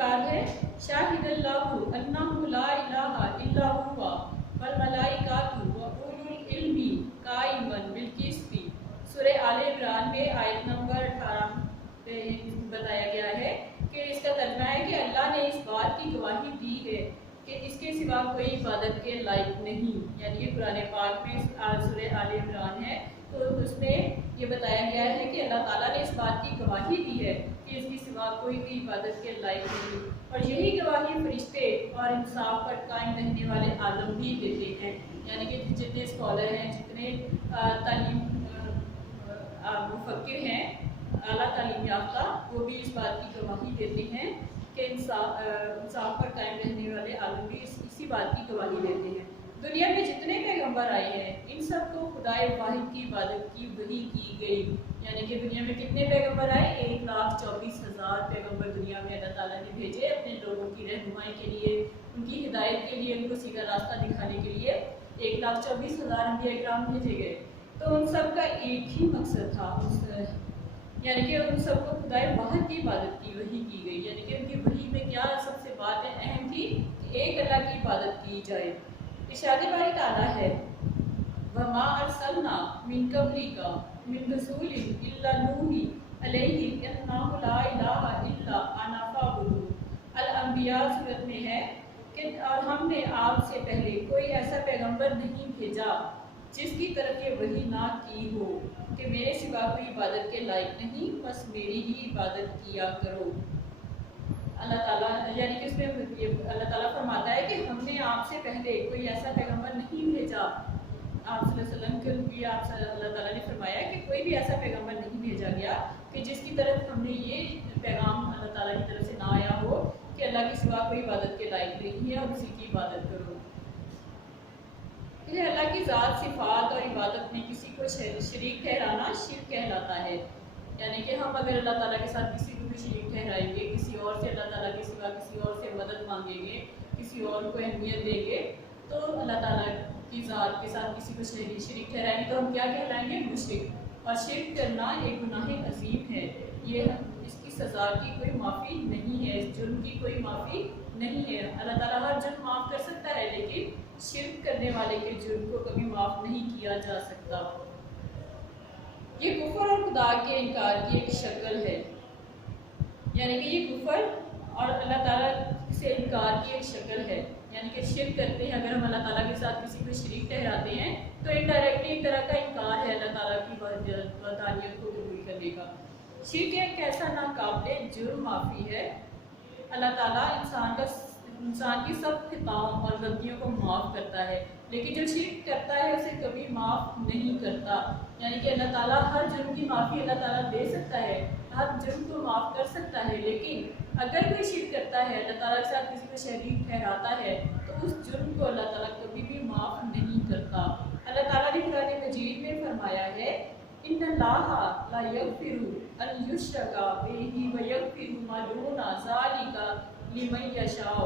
بعد ہے شاہد اللہ انہ لا الہ الا ہوا والملائکۃ وأولو العلم قائما بالقسط. سورہ آل عمران میں آیت نمبر 18 پہ بتایا گیا ہے کہ اس کا ترجمہ ہے کہ اللہ نے اس بات کی گواہی دی ہے کہ اس کے سوا کوئی عبادت کے لائق نہیں. یعنی کہ قرآن پاک میں سورہ آل عمران ہے تو اس میں یہ بتایا گیا ہے کہ اللہ تعالیٰ نے اس بات کی گواہی دی ہے کہ اس کے سوا کوئی بھی عبادت کے لائق نہیں. اور یہی گواہی فرشتے اور انصاف پر قائم رہنے والے عالم بھی دیتے ہیں. یعنی کہ جتنے اسکالر ہیں، جتنے تعلیم مفکر ہیں، اعلیٰ تعلیم یافتہ، وہ بھی اس بات کی گواہی دیتے ہیں کہ انصاف پر قائم رہنے والے عالم بھی اسی بات کی گواہی دیتے ہیں. دنیا میں جتنے پیغمبر آئے ہیں ان سب کو خدائے واحد کی عبادت کی وحی کی گئی. یعنی کہ دنیا میں کتنے پیغمبر آئے؟ 1,24,000 پیغمبر دنیا میں اللہ تعالیٰ نے بھیجے اپنے لوگوں کی رہنمائی کے لیے، ان کی ہدایت کے لیے، ان کو سیدھا راستہ دکھانے کے لیے 1,24,000 انبیاء کرام بھیجے گئے. تو ان سب کا ایک ہی مقصد تھا، یعنی کہ ان سب کو خدائے واحد کی عبادت کی وحی کی گئی. یعنی کہ ان کی وحی میں کیا سب سے بات اہم تھی کہ ایک اللہ کی عبادت کی جائے. ارشاد باری تعالیٰ ہے وَمَا أَرْسَلْنَا مِن قَبْلِكَ مِن رَسُولٍ إِلَّا نُوحِي إِلَيْهِ أَنَّهُ لَا إِلَٰهَ إِلَّا أَنَا فَاعْبُدُونِ. الانبیاء صورت میں ہے کہ اور ہم نے آپ سے پہلے کوئی ایسا پیغمبر نہیں بھیجا جس کی طرف یہ وحی نہ کی ہو کہ میرے سوا کوئی عبادت کے لائق نہیں، بس میری ہی عبادت کیا کرو. اللہ تعالیٰ یعنی کہ اس میں اللہ تعالیٰ فرماتا ہے کہ ہم نے آپ سے پہلے کوئی ایسا پیغمبر نہیں بھیجا. آپ صلی اللہ علیہ وسلم کے لیے اللہ تعالیٰ نے فرمایا کہ کوئی بھی ایسا پیغمبر نہیں بھیجا گیا کہ جس کی طرف ہم نے یہ پیغام اللہ تعالیٰ کی طرف سے نہ آیا ہو کہ اللہ کے سوا کوئی عبادت کے لائق نہیں ہے اور اسی کی عبادت کرو. پھر اللہ کی ذات، صفات اور عبادت میں کسی کو شریک ٹھہرانا شرک کہلاتا ہے. یعنی کہ ہم اگر اللہ تعالیٰ کے ساتھ کسی کو بھی شریک ٹھہرائیں گے، کسی اور سے اللہ تعالیٰ کے سوا کسی اور سے مدد مانگیں گے، کسی اور کو اہمیت دیں گے، تو اللہ تعالیٰ کی ذات کے ساتھ کسی کو شریک ٹھہرائیں گے تو ہم کیا کہلائیں گے؟ مشرک. اور شرک کرنا ایک گناہ عظیم ہے. یہ اس کی سزا کی کوئی معافی نہیں ہے، اس جرم کی کوئی معافی نہیں ہے. اللہ تعالیٰ ہر جرم معاف کر سکتا ہے لیکن شرک کرنے والے کے جرم کو کبھی معاف نہیں کیا جا سکتا. یہ کفر اور خدا کے انکار کی ایک شکل ہے. یعنی کہ یہ کفر اور اللہ تعالیٰ سے انکار کی ایک شکل ہے. یعنی کہ شرک کرتے ہیں، اگر ہم اللہ تعالیٰ کے ساتھ کسی کو شریک ٹھہراتے ہیں تو انڈائریکٹلی ایک طرح کا انکار ہے اللہ تعالیٰ کی وحدانیت کو قبول کرنے کا. شرک ایک ایسا ناقابل جرم معافی ہے. اللہ تعالیٰ انسان کی سب خطاؤں اور غلطیوں کو معاف کرتا ہے، لیکن جو شرک کرتا ہے اسے کبھی معاف نہیں کرتا. یعنی کہ اللہ تعالیٰ ہر جرم کی معافی اللہ تعالیٰ دے سکتا ہے، ہر جرم کو معاف کر سکتا ہے، لیکن اگر کوئی شرک کرتا ہے، اللہ تعالیٰ کے ساتھ کسی کو شریک ٹھہراتا ہے تو اس جرم کو اللہ تعالیٰ کبھی بھی معاف نہیں کرتا. اللہ تعالیٰ نے قرآن مجید میں فرمایا ہے ان اللہ لا یغفر ان یشرک بہ ویغفر ما دون ذلک لمن یشاء.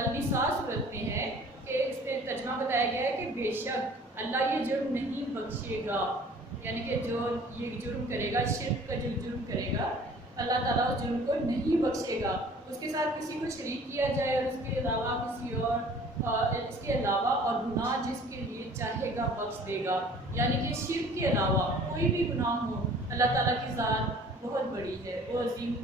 النساء صورت میں ہے کہ اس میں ترجمہ بتایا گیا ہے کہ بے شک اللہ یہ جرم نہیں بخشے گا. یعنی کہ جو یہ جرم کرے گا، شرک کا جو جرم کرے گا، اللہ تعالیٰ اس جرم کو نہیں بخشے گا. اس کے ساتھ کسی کو شریک کیا جائے اور اس کے علاوہ کسی اور اس کے علاوہ اور گناہ جس کے لیے چاہے گا بخش دے گا. یعنی کہ شرک کے علاوہ کوئی بھی گناہ ہو، اللہ تعالیٰ کی ذات بہت بڑی ہے، وہ عظیم،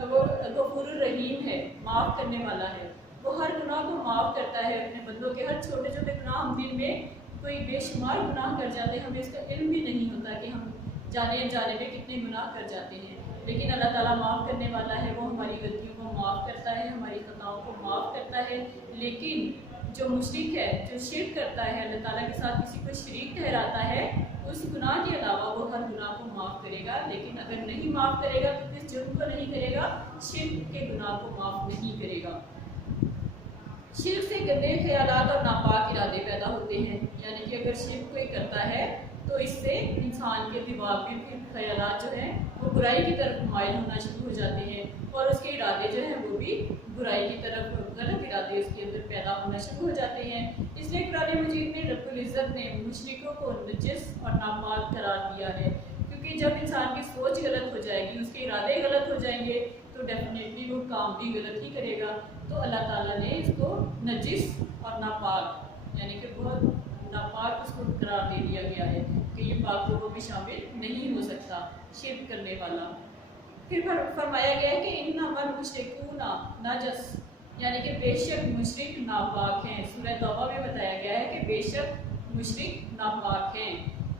وہ غفور الرحیم ہے، معاف کرنے والا ہے. وہ ہر گناہ کو معاف کرتا ہے اپنے بندوں کے. ہر چھوٹے چھوٹے گناہ ہم دن میں کوئی بے شمار گناہ کر جاتے ہیں، ہمیں اس کا علم بھی نہیں ہوتا کہ ہم جانے انجانے میں کتنے گناہ کر جاتے ہیں، لیکن اللہ تعالیٰ معاف کرنے والا ہے. وہ ہماری غلطیوں کو معاف کرتا ہے، ہماری خطاؤں کو معاف کرتا ہے. لیکن جو مشرک ہے، جو شرک کرتا ہے، اللہ تعالیٰ کے ساتھ کسی کو شریک ٹھہراتا ہے، اس گناہ کے علاوہ وہ ہر گناہ کو معاف کرے گا. لیکن اگر نہیں معاف کرے گا تو کس جرم کو نہیں کرے گا؟ شرک کے گناہ کو معاف نہیں کرے گا. شرک سے گندے خیالات اور ناپاک ارادے پیدا ہوتے ہیں. یعنی کہ اگر شرک کوئی کرتا ہے تو اس سے انسان کے دماغ میں پھر خیالات جو ہیں وہ برائی کی طرف مائل ہونا شروع ہو جاتے ہیں، اور اس کے ارادے جو ہیں وہ بھی برائی کی طرف، غلط ارادے اس کے اندر پیدا ہونا شروع ہو جاتے ہیں. اس لیے قرآن مجید میں رب العزت نے مشرکوں کو نجس اور ناپاک قرار دیا ہے، کیونکہ جب انسان کی سوچ غلط ہو جائے گی، اس کے ارادے غلط ہو جائیں گے تو ڈیفینیٹلی وہ کام کام بھی غلط ہی کرے گا تو اللہ تعالیٰ نے اس کو نجس اور ناپاک یعنی کہ بہت ناپاک اس کو قرار دے دیا گیا ہے کہ یہ پاک لوگوں میں شامل نہیں ہو سکتا شرک کرنے والا۔ پھر فرمایا گیا ہے کہ انما المشرکون نجس یعنی کہ بے شک مشرک ناپاک ہیں۔ سورہ توبہ میں بتایا گیا ہے کہ بے شک مشرک ناپاک ہیں۔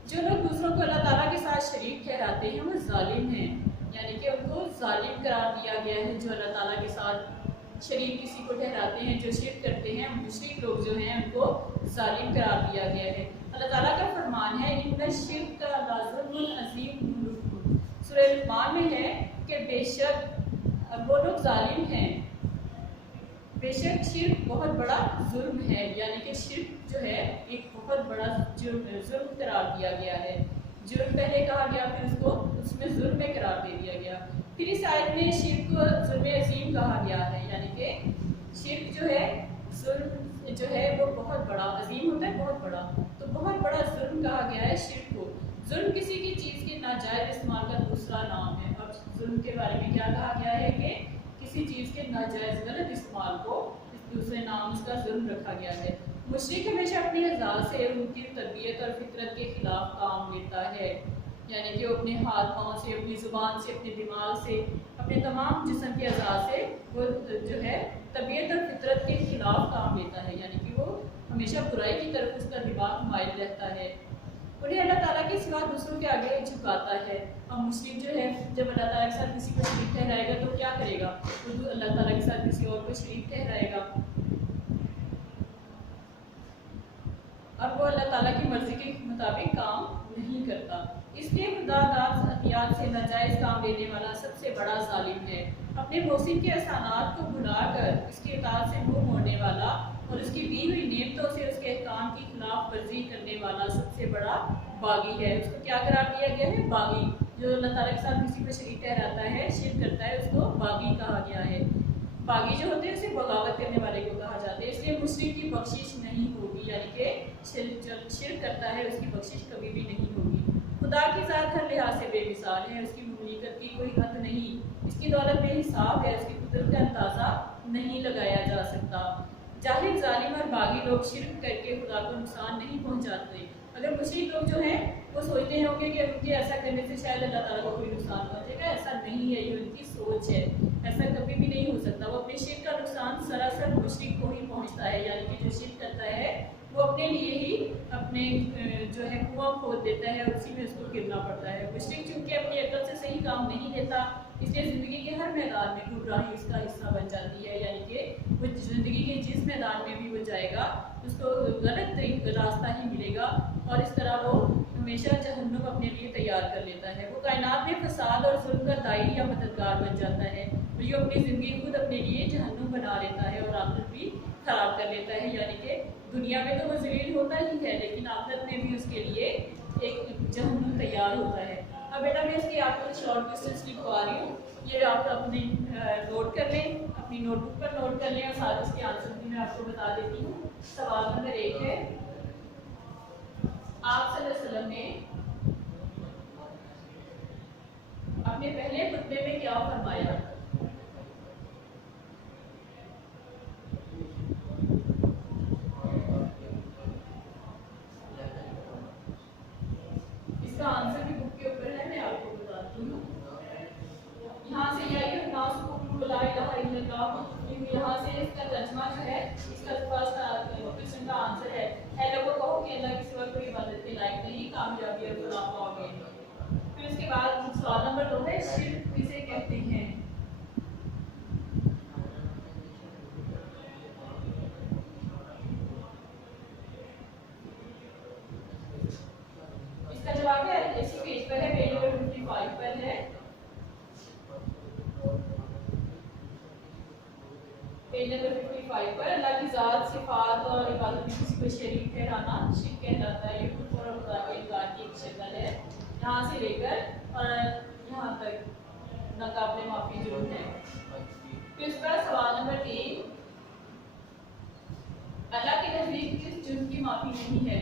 جو لوگ دوسروں کو اللہ تعالیٰ کے ساتھ شریک ٹھہراتے ہیں وہ ظالم ہیں، یعنی کہ ان کو ظالم قرار دیا گیا ہے۔ جو اللہ تعالیٰ کے ساتھ شریک کسی کو ٹھہراتے ہیں، جو شرک کرتے ہیں، مشرک لوگ جو ہیں ان کو ظالم قرار دیا گیا ہے۔ اللہ تعالیٰ کا فرمان ہے ان الشرک لظلم عظیم۔ سورہ لقمان میں ہے کہ بے شک وہ لوگ ظالم ہیں، بے شک شرک بہت بڑا ظلم ہے، یعنی کہ شرک جو ہے ایک بہت بڑا ظلم قرار دیا گیا ہے۔ جرم پہلے کہا گیا، پھر اس کو اس میں ظلم میں قرار دے دیا گیا۔ پھر اس آیت میں شرک کو ظلم عظیم کہا گیا ہے، یعنی کہ شرک جو ہے ظلم جو ہے وہ بہت بڑا، عظیم ہوتا ہے بہت بڑا، تو بہت بڑا ظلم کہا گیا ہے شرک کو۔ ظلم کسی کی چیز کے ناجائز استعمال کا دوسرا نام ہے۔ اب ظلم کے بارے میں کیا کہا گیا ہے کہ کسی چیز کے ناجائز غلط استعمال کو دوسرے نام اس کا ظلم رکھا گیا ہے۔ مشرک ہمیشہ اپنی اعضاء سے ان کی طبیعت اور فطرت کے خلاف کام لیتا ہے، یعنی کہ وہ اپنے ہاتھ پاؤں سے، اپنی زبان سے، اپنے دماغ سے، اپنے تمام جسم کے اعضاء سے وہ جو ہے طبیعت اور فطرت کے خلاف کام لیتا ہے، یعنی کہ وہ ہمیشہ برائی کی طرف اس کا دماغ مائل رہتا ہے، انہیں اللہ تعالیٰ کے سوا دوسروں کے آگے جھکاتا ہے۔ اور مسلم جو ہے جب اللہ تعالیٰ کے ساتھ کسی کو شریک ٹھہرائے گا تو کیا کرے گا؟ وہ اللہ تعالیٰ کے ساتھ کسی اور کو شریک ٹھہرائے گا اور وہ اللہ تعالیٰ کی مرضی کے مطابق کام نہیں کرتا۔ اس لیے خدا داد عطیات سے ناجائز کام لینے والا سب سے بڑا ظالم ہے۔ اپنے محسن کے احسانات کو بھلا کر اس کی اطاعت سے منہ موڑنے والا اور اس کی دی ہوئی نعمتوں سے اس کے احکام کی خلاف ورزی کرنے والا سب سے بڑا باغی ہے۔ اس کو کیا قرار دیا گیا ہے؟ باغی۔ جو اللہ تعالیٰ کے ساتھ کسی کو شریک ٹھہراتا ہے، شرک کرتا ہے، اس کو باغی کہا گیا ہے۔ باغی جو ہوتے ہیں اسے بغاوت کرنے والے کو کہا جاتا ہے۔ اس لیے مشرک کی بخشش نہیں ہوگی، یعنی کہ جو شرک کرتا ہے اس کی بخشش کبھی بھی نہیں ہوگی۔ خدا کی ذات ہر لحاظ سے بے مثال ہے، اس کی مملکت کی کوئی حد نہیں، اس کی دولت بے حساب ہے، اس کی قدرت کا اندازہ نہیں لگایا جا سکتا۔ جاہل، ظالم اور باغی لوگ شرک کر کے خدا کو نقصان نہیں پہنچاتے۔ اگر مشرک لوگ جو ہیں وہ سوچتے ہوں گے کہ ان کے ایسا کرنے سے شاید اللہ تعالیٰ کو کوئی نقصان پہنچے گا، ایسا نہیں ہے، یہ ان کی سوچ ہے، ایسا کبھی بھی نہیں ہو سکتا۔ وہ اپنے شرک کا نقصان سراسر مشرک کو ہی پہنچتا ہے، یعنی کہ جو شرک کرتا ہے وہ اپنے لیے ہی اپنے جو ہے کنواں کھود دیتا ہے اور اسی میں اس کو گرنا پڑتا ہے۔ مشرک چونکہ اپنی عقل سے صحیح کام نہیں لیتا، اس لیے زندگی کے ہر میدان میں گمراہی اس کا حصہ بن جاتی ہے، یعنی کہ وہ زندگی کے جس میدان میں بھی وہ جائے گا اس کو غلط راستہ ہی ملے گا اور اس طرح وہ ہمیشہ جہنم اپنے لیے تیار کر لیتا ہے۔ وہ کائنات میں فساد اور ظلم کا دائی یا مددگار بن جاتا ہے، اور یہ اپنی زندگی خود اپنے لیے جہنم بنا لیتا ہے اور آخرت بھی خراب کر لیتا ہے، یعنی کہ دنیا میں تو وہ ذلیل ہوتا ہی ہے لیکن آخرت میں بھی اس کے لیے ایک جہنم تیار ہوتا ہے۔ اب بیٹا میں اس کی آپ کو شارٹ کوسچنس لکھوا رہی ہوں، یہ آپ اپنی نوٹ کر لیں، اپنی نوٹ بک پر نوٹ کر لیں اور ساتھ اس کے آنسر بھی میں آپ کو بتا دیتی ہوں۔ سوال نمبر 1 ہے، آپ صلی اللہ علیہ وسلم نے اپنے پہلے خطبے میں کیا فرمایا؟ اس کا آنسر بھی بک کے اوپر ہے، میں آپ کو بتاتی ہوں۔ یہاں سے یہاں سے اس کا ترجمہ جو ہے، اس کا کوشچن کا آنسر ہے، اے لوگوں کہو کہ اللہ کے سوا کوئی عبادت کے لائق نہیں، کامیابی اور فلاح پاؤ گے۔ پھر اس کے بعد سوال نمبر 2 ہے، شرک کسے کہتے ہیں؟ اس کا جواب ہے اسی پیج پر ہے، پیج نمبر 55 پر ہے، پیج نمبر 55 پر اللہ کی ذات، صفات اور عبادت میں کسی کو شریک ٹھہرانا شرک کہلاتا ہے۔ یہ کفر اور خدا کے انکار کی ایک شکل ہے، یہاں سے لے کر اور یہاں تک ناقابل معافی جرم ہے۔ پھر اس کا سوال نمبر 3، اللہ کے نزدیک کس جرم کی معافی نہیں ہے؟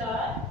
4।